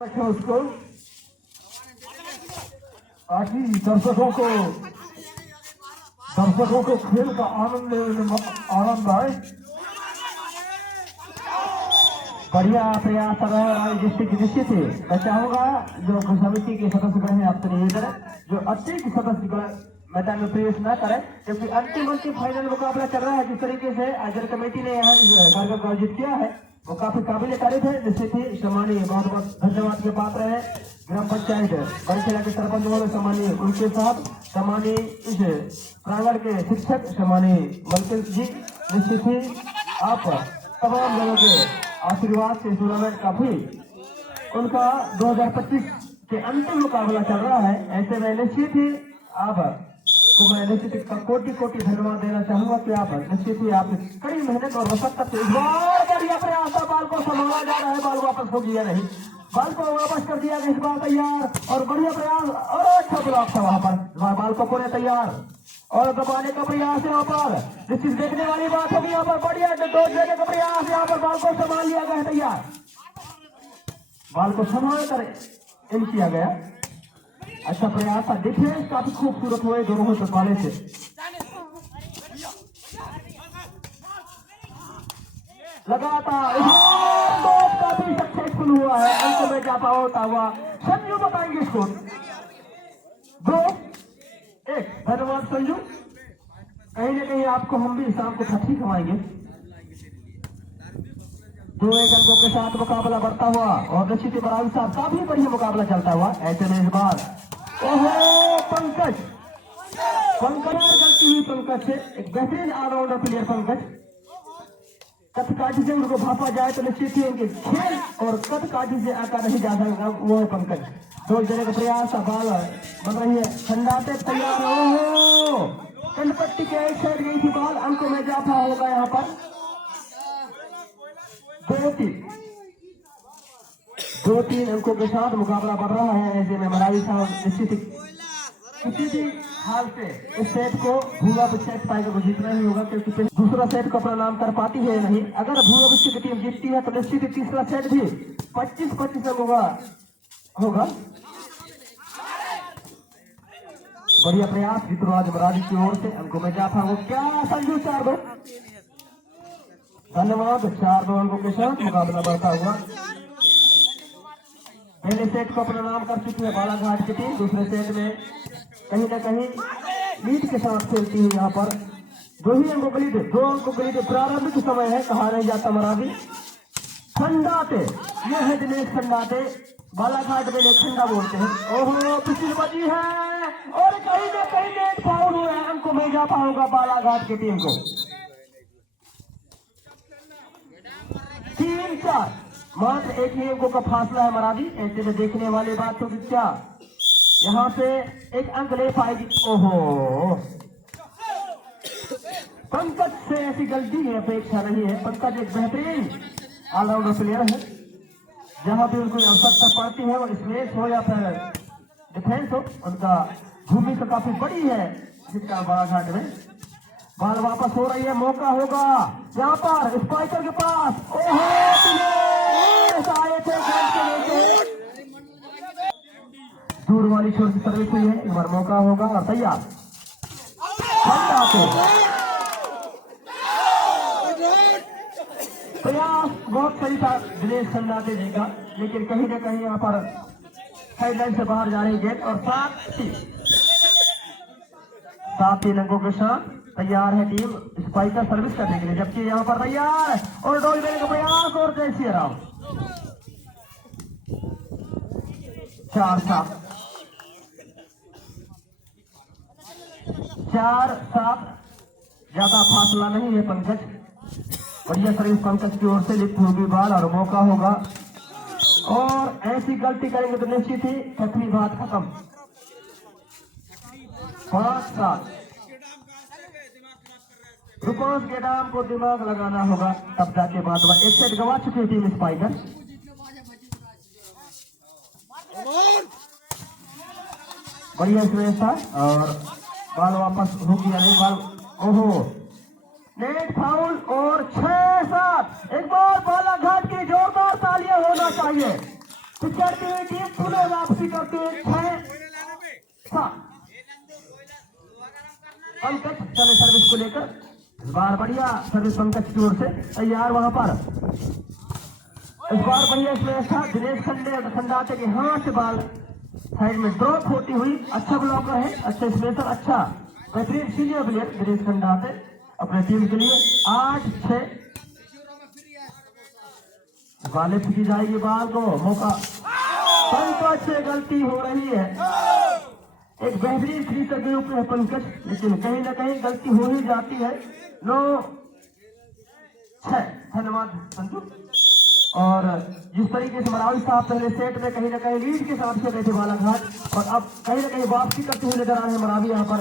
रखें उसको ताकि दर्शकों को खेल का आनंद आए। बढ़िया प्रयास कर रहे हैं निश्चित ही मैं चाहूंगा जो समिति के सदस्य हैं आपसे निवेदन है जो अतिरिक्त सदस्य मैदान में प्रवेश न करें, क्योंकि अंतिम फाइनल मुकाबला चल रहा है। जिस तरीके से आयोजन कमेटी ने यहाँ इस कार्यक्रम का आयोजित किया है वो काफी काबिल तारीफ है। निश्चित ही सम्मानीय बहुत बहुत धन्यवाद के पात्र है ग्राम पंचायत बड़खेड़ा के सरपंच महोदय सम्मानीय उनके साथ सम्मानीय इस प्रांगण के शिक्षक सम्मानीय मलकिन जी। निश्चित ही आप तमाम लोगों के आशीर्वाद से टूर्नामेंट काफी उनका 2025 के अंतिम मुकाबला चल रहा है। ऐसे में निश्चित ही आप तो मैं निश्चित कोटि धन्यवाद देना चाहूंगा कि आप निश्चित ही आप कड़ी मेहनत और मशक्कत से इस बार बढ़िया प्रयास था। बाल को संभाला जा रहा है, बाल वापस हो गया नहीं, बाल को वापस कर दिया गया इस बार तैयार और बढ़िया प्रयास और अच्छा ब्लॉक था वहां पर। बाल को कोने तैयार और दबाने का प्रयास यहाँ पर निश्चित देखने वाली बात होगी। यहाँ पर बढ़िया डोज देने का प्रयास यहाँ पर बाल को संभाल लिया गया है तैयार। बाल को संभाल कर इन किया गया अच्छा प्रयास था। डिफेंस काफी खूबसूरत हुए दोनों हो वाले से। लगातार काफी सक्सेसफुल हुआ है। अंत में जाता होता हुआ संजू बताएंगे स्कोर 2-1। धन्यवाद संजू। कहीं ना कहीं आपको हम भी शाम को छठी खवाएंगे। 2-1 अंकों के साथ मुकाबला बढ़ता हुआ और निश्चित बराबर साहब काफी बढ़िया मुकाबला चलता हुआ। ऐसे में इस बार ओहो पंकज गलती हुई पंकज से। एक बेहतरीन ऑलराउंडर प्लेयर पंकज। कथकाठी से उनको भापा जाए तो निश्चित ही उनके खेल और कथकाठी से आका नहीं जा सकता वो है पंकज। दो देने का प्रयास बाल बन रही है खंडाते तैयार। ओहो कंडपट्टी के एक साइड गई थी बाल। अंकों में जाफा होगा यहाँ पर 2-3 अंकों के साथ मुकाबला बढ़ रहा है। ऐसे में मरावी साहब निश्चित किसी भी हाल से इस सेट को भूरा सेट पाएगा वो जीतना ही होगा, क्योंकि दूसरा सेट को अपना नाम कर पाती है नहीं। अगर भूरा विश्व की टीम जीतती है तो निश्चित तीसरा सेट भी 25-25 होगा। बढ़िया प्रयास जितराज मरावी की ओर से। अंकों में जाफा वो क्या संजू 4-2। धन्यवाद। 4-2 अंकों के साथ मुकाबला बढ़ता हुआ। पहले सेट को अपना नाम कर चुकी है बालाघाट की टीम। दूसरे सेट में कहीं ना कहीं लीड के साथ खेलती है यहाँ पर। 2 अंकों के लीड, 2 अंकों के लीड। प्रारंभिक समय है, कहा नहीं जाता मरावी। खंडाते ये है दिनेश खंडाते, बालाघाट में खंडा बोलते हैं। ओहो पिछली बजी है और कहीं ना कहीं नेट फाउल हुए हैं। अंकों में जाता होगा बालाघाट की टीम को। 3-4 मात्र 1 ही अंकों का फासला है मरावी। ऐसे में देखने वाली बात होगी क्या यहाँ से 1 अंक ले पाएगी। ओहो पंकज से ऐसी गलती की अपेक्षा नहीं है। पंकज एक बेहतरीन ऑलराउंडर प्लेयर है। जहां भी उनको आवश्यकता पड़ती है वो स्मेश हो या फिर डिफेंस हो, उनका भूमिका काफी बड़ी है जिसका बालाघाट में। बाल वापस हो रही है, मौका होगा यहाँ पर स्पाइकर के पास। ओहो आए थे दूर वाली छोर की सर्विस हुई है। एक बार मौका होगा और तैयार प्रयास बहुत सही था दिनेश खंडाते जी का, लेकिन कहीं ना कहीं यहाँ पर साइडलाइन से बाहर जा रही गेट। और 7-3 अंकों के साथ तैयार है टीम स्पाइकर सर्विस करने के लिए, जबकि यहाँ पर तैयार और डोज देने का प्रयास और जैसी आराम 4-7 ज्यादा फासला नहीं है। पंकज बढ़िया सर्विस पंकज की ओर से लिफ्ट होगी बाल और मौका होगा। और ऐसी गलती करेंगे तो निश्चित ही छठवीं बात खत्म। 5-7 रुपांश के नाम को दिमाग लगाना होगा तब जाके बाद में। एक सेट गवा चुकी है टीम स्पाइकर। बढ़िया स्मेश था और बाल वापस हो गया नहीं बाल। ओहो नेट फाउल और 6-7। एक बार बालाघाट की जोरदार तालियां होना चाहिए। पिछड़ती हुई टीम पुनः वापसी करते हुए 6-7। पंकज चले सर्विस को लेकर, इस बार बढ़िया सर्विस पंकज की ओर से तैयार वहां पर। इस बार बढ़िया इसमें अच्छा दिनेश खंडाते के हाथ से बाल साइड में ड्रॉप होती हुई, अच्छा ब्लॉकर है, अच्छा स्पेशल, अच्छा बेहतरीन सीनियर प्लेयर दिनेश खंडाते अपने टीम के लिए। 8-6 वाले की जाएगी बाल को, मौका पंकज से गलती हो रही है। एक बेहतरीन क्रिकेटर के रूप में पंकज, लेकिन कहीं ना कहीं गलती हो ही जाती है। 9-6 धन्यवाद संजू। और जिस तरीके से मरावी साहब पहले सेट में कहीं ना कहीं लीड के साथ से बैठे बालाघाट, और अब कहीं ना कहीं वापसी करते हुए नजर आ रहे हैं मरावी यहाँ पर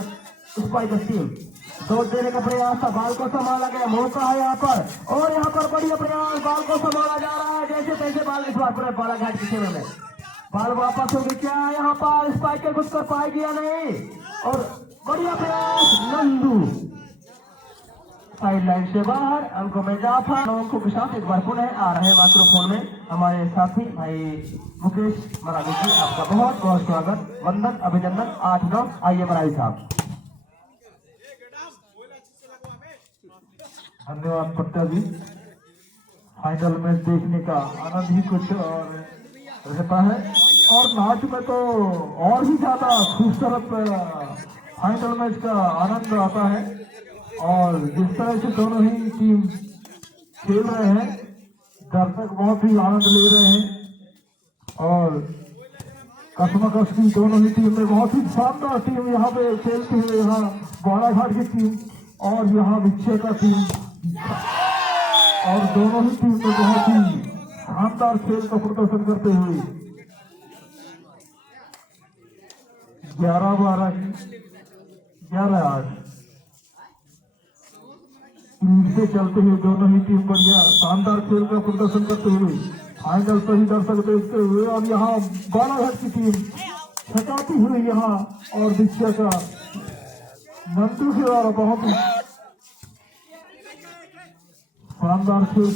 स्पाइकर टीम। दौड़ देने का प्रयास था, बाल को संभाला गया, मौका है यहाँ पर, और यहाँ पर बढ़िया प्रयास, बाल को संभाला जा रहा है जैसे तैसे। बाल इस बार पूरे बालाघाट की सेवा में बाल वापस होगी क्या यहाँ पर, स्पाइकर कुछ कर पाएगी या नहीं, और बढ़िया प्रयास नंदू साइड लाइन से बाहर। अंकों में जाफर अंकों के साथ एक बार पुनः आ रहे हैं माइक्रोफोन में हमारे साथी भाई मुकेश मरावी जी, आपका बहुत बहुत स्वागत, वंदन, अभिनंदन। 8-9 आइए मरावी साहब। धन्यवाद पट्टा जी। फाइनल मैच देखने का आनंद ही कुछ और रहता है, और नाच में तो और भी ज्यादा खूबसूरत फाइनल मैच का आनंद आता है। और जिस तरह से दोनों ही टीम खेल रहे हैं, दर्शक बहुत ही आनंद ले रहे हैं, और कसमकस की दोनों ही टीम में बहुत ही शानदार टीम यहाँ पे खेलती है, यहाँ बालाघाट की टीम और यहाँ विक्षय का टीम, और दोनों ही टीम में बहुत ही शानदार खेल का प्रदर्शन करते हुए 11-12 11-8 से चलते हुए दोनों ही टीम बढ़िया शानदार खेल का प्रदर्शन करते हुए फाइनल सही दर्शक देखते हुए। अब यहाँ बालाघाट की टीम छटाती हुई यहाँ, और विक्षय का नंदू के द्वारा बहुत ही शानदार खेल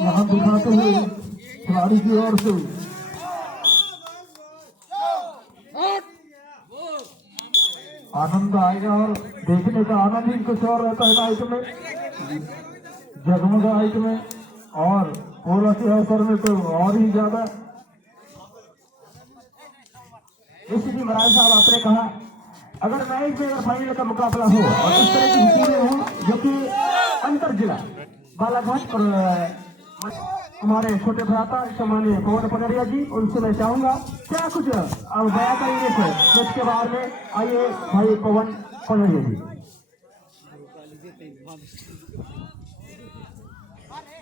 यहाँ दिखाते हुए खिलाड़ी की ओर से आनंद आएगा, और देखने का आनंद ही कुछ और रहता है नाइट में, जगमग नाइट में, और पोला के अवसर में तो और ही ज्यादा। इसलिए महाराज साहब आपने कहा अगर मैच में अगर फाइनल का मुकाबला हो और इस तरह की टीमें हो जो कि अंतर जिला बालाघाट पर हमारे छोटे भ्राता सम्मानीय पवन पनरिया जी, उनसे मैं चाहूंगा क्या कुछ अब बया करेंगे सर मैच के बारे में। आइए भाई पवन पनरिया जी।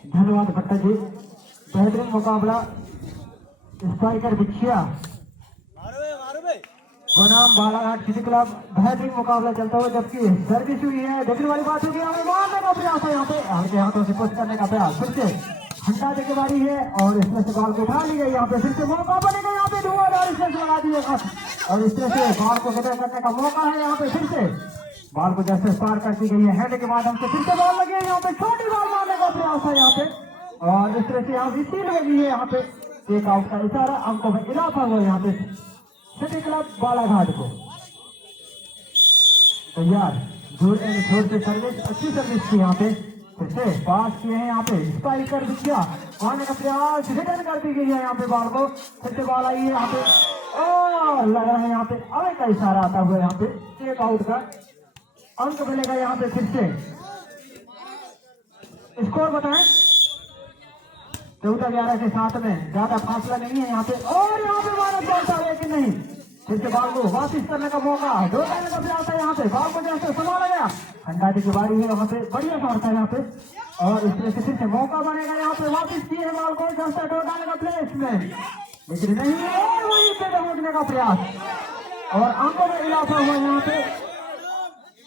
धन्यवाद भट्टा जी। बेहतरीन मुकाबला स्ट्राइकर बिछिया बनाम बालाघाट सिटी क्लब, बेहतरीन मुकाबला चलता हुआ, जबकि सर्विस हुई है। देखने वाली बात होगी हमें मारने का प्रयास है, यहाँ पे हल्के हाथों से पुश करने का प्रयास, फिर से घंटा की बारी है, और इसमें से बाल को उठा ली गई, यहाँ पे फिर से मौका बनेगा, यहाँ पे धुआंधार इसमें से लगा दिएगा, और इस तरह से बाल को कदर करने का मौका है। यहाँ पे फिर से बाल को जैसे स्टार कर दी गई है, हेड के माध्यम से फिर से बॉल लगी है, यहाँ पे छोटी बॉल मारने का प्रयास है यहाँ पे, और इस तरह से यहाँ विसील लगी है, यहाँ पे एक आउट का इशारा, अंकों में इजाफा हुआ यहाँ पे सिटी क्लब बालाघाट को। तैयार जोर से सर्विस, अच्छी सर्विस थी यहाँ पे, फिर से पास किए हैं यहाँ पे, स्ट्राइकर भी किया, मारने का प्रयास, रिटर्न कर दी गई है यहाँ पे बॉल को, फिर से बॉल आई है यहाँ पे, और लगा है यहाँ पे अवे का इशारा आता हुआ यहाँ पे, एक आउट का अंक मिलेगा यहाँ पे। फिर से स्कोर बताएं, 14-11 के साथ में ज्यादा फासला नहीं है यहाँ पे, और यहाँ पे मारा चलता है कि नहीं, फिर से बॉल को वापिस करने का मौका, दो करने का प्रयास है यहाँ पे, बॉल को जैसे संभाला गया, खंडाटी की बारी है यहाँ पे, बढ़िया शॉट था यहाँ पे, और इस तरह से फिर से मौका बनेगा यहाँ पे, वापिस किए बॉल को जैसे दो डालने का प्लेस में, लेकिन नहीं, और वहीं पे पहुंचने का प्रयास, और अंकों में इजाफा हुआ यहाँ पे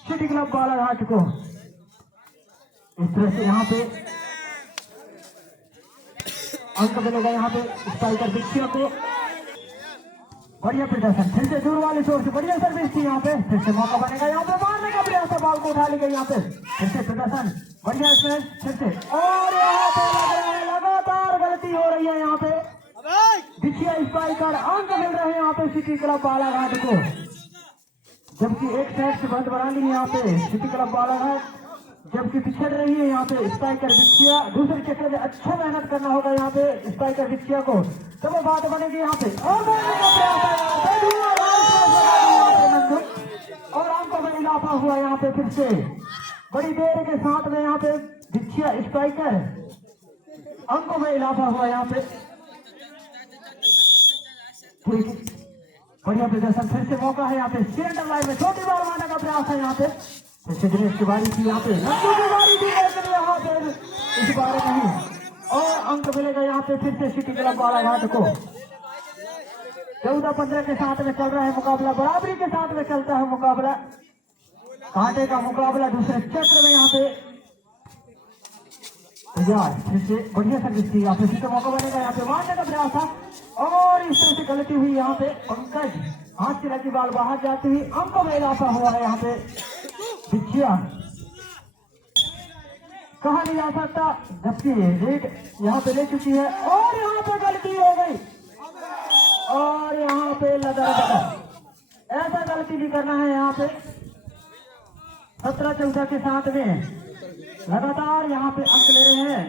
सिटी क्लब बालाघाट को। इस तरह से यहाँ पे अंक मिलेगा यहाँ पे स्ट्राइकर बिछिया को, बढ़िया प्रदर्शन, फिर से दूर वाली शोर से बढ़िया सर्विस थी यहाँ पे, फिर से मौका बनेगा यहाँ पे, मारने का प्रयास है, बॉल को उठा ली गई यहाँ पे, फिर से प्रदर्शन बढ़िया इसमें, फिर से, और यहाँ पे लगातार गलती हो रही है यहाँ पे, बिछिया स्ट्राइकर अंक मिल रहे हैं यहाँ पे सिटी क्लब बालाघाट को, जबकि एक साइड से बंद बना ली है यहाँ पे सिटी क्लब बालाघाट, जबकि पिछड़ रही है यहाँ पे स्ट्राइकर बिछिया। दूसरे चक्कर में अच्छा मेहनत करना होगा यहाँ पे स्ट्राइकर बिछिया को, तो वो बात बनेगी यहाँ पे और अंकों में इजाफा हुआ यहाँ पे फिर से बड़ी देर के साथ में यहाँ पे बिछिया स्ट्राइकर अंकों में इजाफा हुआ यहाँ पे। बढ़िया प्रदर्शन, फिर से मौका है यहाँ पे सेंटर लाइन में छोटी बॉल मारने का प्रयास है यहाँ पे, फिर से दिनेश की बारी थी यहाँ पे, नंदू की बारी थी लेकिन यहाँ पे इस बार नहीं और अंक मिलेगा यहाँ पे फिर से सिटी क्लब बालाघाट को। 14-15 के साथ में चल रहा है मुकाबला, बराबरी के साथ में चलता है मुकाबला, कांटे का मुकाबला दूसरे चक्र में यहाँ पे। यार फिर से बढ़िया सर्विस थी यहाँ पे, फिर से मौका बनेगा यहाँ पे मारने का प्रयास था और इस तरह से गलती हुई यहाँ पे। पंकज हाथ से लगी बाल बाहर जाती हुई, अंकों में इजाफा हुआ है यहाँ पे। बिछिया कहा नहीं जा सकता, जबकि रेड यहाँ पे ले चुकी है और यहाँ पे गलती हो गई और यहाँ पे लगा ऐसा गलती भी करना है यहाँ पे। 17-14 के साथ में लगातार यहाँ पे अंक ले रहे हैं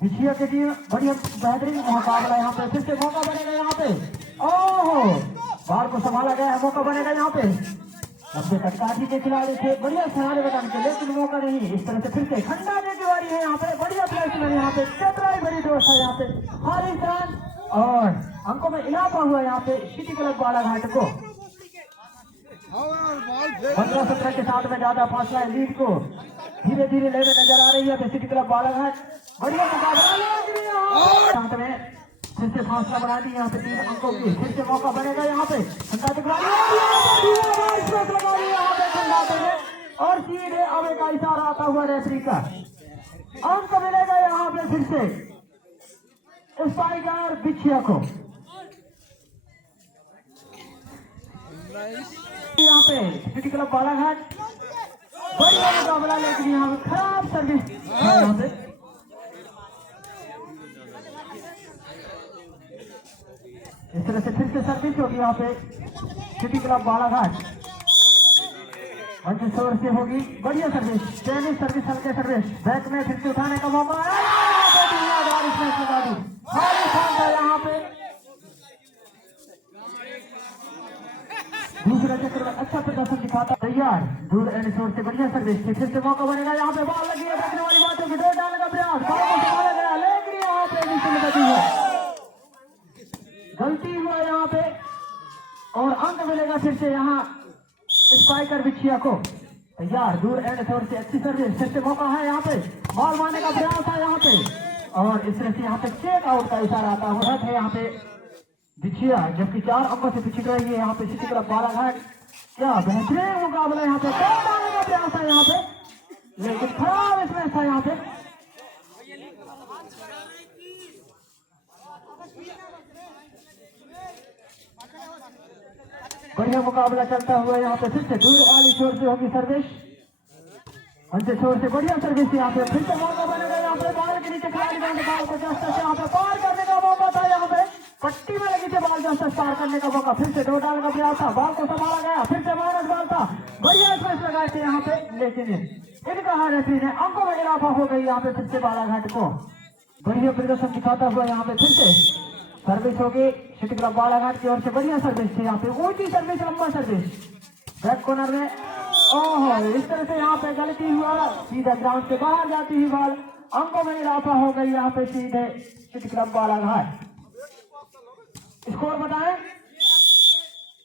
बिछिया की टीम। बढ़िया बेहतरीन मुकाबला यहाँ पे, फिर से मौका बनेगा यहाँ पे। ओहो बाल को संभाला गया है, मौका बनेगा यहाँ पे। लंबे कटकाठी के खिलाड़ी थे, बढ़िया सहारे बटन के, लेकिन मौका नहीं। इस तरह से फिर से खंडाने की बारी है यहाँ पे, बढ़िया प्लेसमेंट यहाँ पे, चतुराई बड़ी दोस्त है यहाँ पे। हारी रन और अंकों में इजाफा हुआ यहाँ पे सिटी क्लब बालाघाट को। 15-17 के साथ में ज्यादा फासला है, लीड को धीरे धीरे लेने नजर आ रही है सिटी क्लब बालाघाट। बढ़िया मुकाबला साथ में फिर से फासला बना दी यहाँ पे 3 अंकों की, फिर से मौका बनेगा यहाँ पे और सीधे अवे का इशारा आता हुआ रेफरी का अंक मिलेगा यहाँ पे फिर से स्ट्राइकर बिछिया को। यहाँ पे सिटी क्लब बालाघाट बढ़िया मुकाबला, लेकिन यहाँ पे खराब सर्विस यहाँ पे। इस तरह से फिर से सर्विस होगी यहाँ पे सिटी क्लब बालाघाट, मंचेश्वर से होगी बढ़िया सर्विस, टेनिस सर्विस, हल्के सर्विस, बैक में फिर से उठाने का मौका यहाँ पे। दूसरा चक्र में अच्छा प्रदर्शन दिखाता तैयार, दूर एंड शोर से बढ़िया सर्विस थी, फिर से मौका बनेगा यहाँ पे। बॉल लगी है, देखने वाली बात होगी, डोर डालने का प्रयास, बॉल को संभाला गया लेकिन यहाँ पे बची है, गलती हुआ यहाँ पे और अंक मिलेगा फिर से यहाँ स्ट्राइकर बिछिया को। तैयार, दूर एंड शोर से अच्छी सर्विस, फिर से मौका है यहाँ पे, बॉल मारने का प्रयास है यहाँ पे और इस तरह से यहाँ पे चेक आउट का इशारा आता हुआ है यहाँ पे बिछिया, जबकि 4 अंकों से पिछड़ रही है यहाँ पे सिटी क्लब बालाघाट। क्या बेहतरीन मुकाबला यहाँ पे, डालने का प्रयास है यहाँ पे, लेकिन खराब इसमें था यहाँ पे। बढ़िया मुकाबला चलता हुआ यहाँ पे, फिर से दूर वाली छोर से होगी सर्विस, अंत छोर से बढ़िया सर्विस यहाँ पे, फिर से मौका बनेगा यहाँ पे। बॉल के नीचे खिलाड़ी बाल को जस्टिस यहाँ पे पार करने का मौका था, यहाँ पे पट्टी में लगी थी बॉल, जस्टिस पार करने का मौका, फिर से 2 डालने का प्रयास था, बॉल को संभाला गया, फिर से माइनस बॉल था, बढ़िया स्पेस लगाए थे यहाँ पे, लेकिन इनका रेफरी ने अंकों में इजाफा हो गई यहाँ पे फिर से बालाघाट को। बढ़िया प्रदर्शन दिखाता हुआ यहाँ पे फिर से सर्विस होगी सिटी क्लब बालाघाट की ओर से, बढ़िया सर्विस थी यहाँ पे, ऊंची सर्विस, लंबा सर्विस बैक कॉर्नर में। ओहो इस तरह से यहाँ पे गलती हुआ, सीधा ग्राउंड से बाहर जाती हुई बॉल, अंकों में इजाफा हो गई यहाँ पे सीधे सिटी क्लब बालाघाट। स्कोर बताएं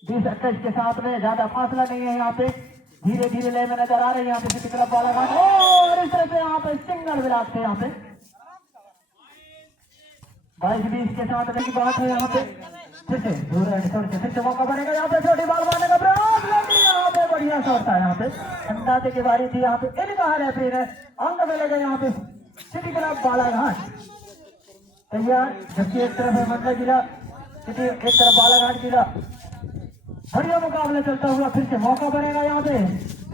20-28 के साथ में, ज्यादा फासला नहीं है यहाँ पे, धीरे धीरे ले में नजर आ रही है यहाँ पे सिटी क्लब बालाघाट और इस तरह से यहाँ पे सिंगल विराट थे यहाँ पे 22-20 के साथ की बात है यहाँ पे। फिर से दूर फिर से मौका बनेगा यहाँ पे, छोटी बॉल मारने का प्रयास, लेकिन यहाँ पे बढ़िया शॉट था यहाँ पे, अंदाजे की बारी थी यहाँ पे, इनका रेफरी ने अंक मिलेगा यहाँ पे सिटी क्लब बालाघाट। तैयार, जबकि एक तरफ है मंडला जिला, एक तरफ बालाघाट जिला, बढ़िया मुकाबला चलता हुआ, फिर से मौका बनेगा यहाँ पे,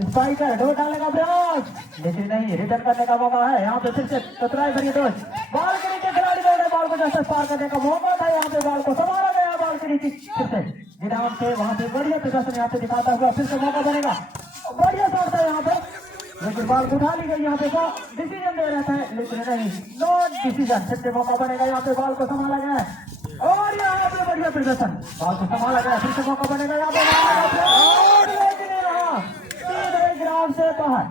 स्ट्राइकर 2 डालने का प्रयास, लेकिन नहीं, रिटर्न करने का मौका है यहाँ पे, फिर से चतुराई भरी डोज, बॉल के नीचे खिलाड़ी दौड़े, बॉल को जैसे पार करने का मौका था, यहाँ पे बॉल को संभाला गया, बॉल के नीचे फिर से निदान से वहां पे बढ़िया प्रदर्शन यहाँ पे दिखाता हुआ फिर से मौका बनेगा, बढ़िया शॉट था यहाँ पे, लेकिन बॉल को उठा ली गई, यहाँ पे डिसीजन दे रहा था लेकिन नहीं, नो डिसीजन, फिर से मौका बनेगा, यहाँ पे बॉल को संभाला गया है और यहाँ पे बढ़िया प्रदर्शन, बॉल को संभाला गया, फिर से मौका बनेगा, यहाँ पे सीधे ग्राउंड से बाहर,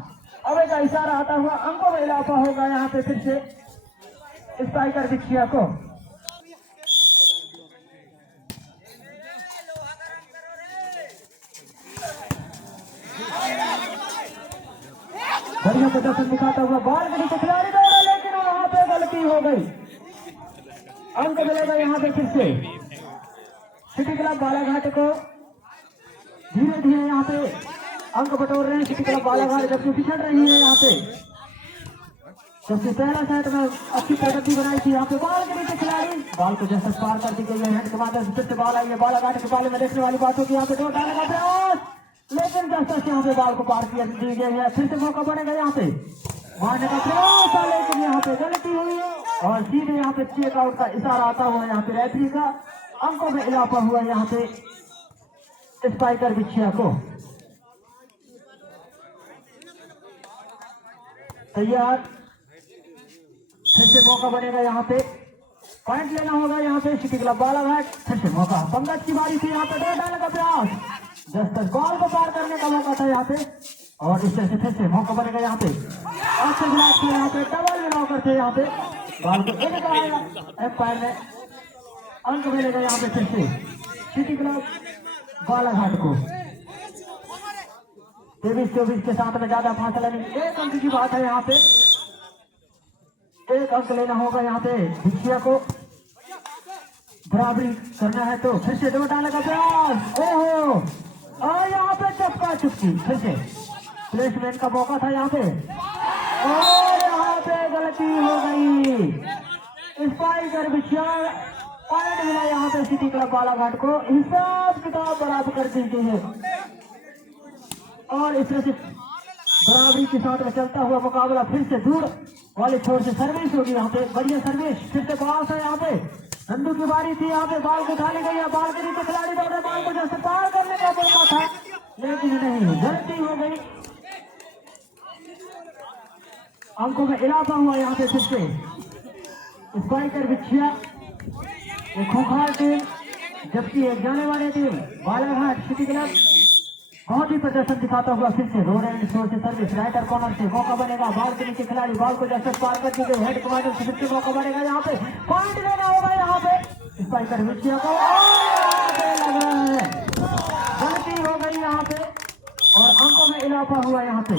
अवे का इशारा आता हुआ अंकों में इजाफा होगा यहाँ पे फिर से स्ट्राइकर बिछिया को। बढ़िया प्रदर्शन दिखाता हुआ बॉल के नीचे खिलाड़ी दौड़ा, लेकिन वहां पे गलती हो गई, अंक मिलेगा यहाँ पे फिर से सिटी क्लब बालाघाट को, धीरे धीरे यहाँ पे अंक बटोर रहे हैं सिटी क्लब बालाघाट, जबकि पिछड़ रही है यहाँ पे, जबकि पहला सेट में अच्छी प्रगति बनाई थी, यहाँ पे बॉल के नीचे खिलाड़ी, बॉल को जैसे पार कर दी गई है, हेड के माध्यम से फिर से बॉल आई है, बालाघाट के बाले में देखने वाली बात होगी, यहाँ पे डोर डालने का प्रयास, लेकिन जैसे यहाँ पे बॉल को पार किया दी गई है, फिर से मौका बनेगा यहाँ पे मारने का प्रयास, लेकिन यहाँ पे गलती हुई और सीधे यहाँ पे चेक आउट का इशारा आता हुआ यहाँ पे रेफरी का, अंकों में इजाफा हुआ यहाँ पे स्ट्राइकर बिछिया को। तैयार, फिर से मौका बनेगा यहाँ पे, पॉइंट लेना होगा यहाँ पे सिटी क्लब बालाघाट, फिर से मौका, पंकज की बारी थी, यहाँ पे डोर डालने का प्रयास, जस्ट बॉल को पार करने का मौका था यहाँ पे और इस तरह से फिर से मौका बनेगा यहाँ पे, यहाँ पे डबल मिलाकर थे, यहाँ पे बॉल को एक आएगा, एम्पायर ने अंक मिलेगा यहाँ पे फिर से सिटी क्लब बालाघाट को। 23-24 के साथ में ज्यादा फासला नहीं, एक अंक की बात है यहाँ पे, एक अंक लेना होगा यहाँ पे भिक्षिया को, बराबरी करना है तो फिर से डोर डालने का प्रयास, ओहो और यहाँ पे चपका चुपकी, फिर से प्लेसमेंट का मौका था यहाँ पे और यहाँ पे गलती हो गई, स्ट्राइकर भिक्षिया, पॉइंट मिला यहाँ पे सिटी क्लब बालाघाट को, हिसाब किताब बराबर कर दी गई है और इस तरह से बराबरी के साथ में चलता हुआ मुकाबला फिर से दूर वाले छोर से सर्विस होगी, यहाँ पे बढ़िया सर्विस, फिर से बॉल है यहाँ पे, नंदू की बारी थी, यहाँ पे बॉल को उठाने गई है, बॉल के नीचे खिलाड़ी दौड़े, बॉल को जैसे पार करने का मौका था लेकिन नहीं, गलती हो गई, अंकों में इजाफा हुआ यहाँ पे फिर से स्ट्राइकर बिछिया, एक खूंखार टीम, जबकि एक जाने वाली टीम बालाघाट सिटी क्लब बहुत ही प्रदर्शन दिखाता हुआ फिर से रोड एंड शोर से सर्विस, राइटर कॉर्नर से मौका बनेगा, बॉल के नीचे खिलाड़ी, बॉल को जैसे पार कर दी गई, हेड कमांडर से फिर से मौका बनेगा, यहाँ पे पॉइंट लेना होगा यहाँ पे स्ट्राइकर बिछिया को, लग रहा है गलती हो गई यहाँ पे और अंकों में इजाफा हुआ यहाँ पे।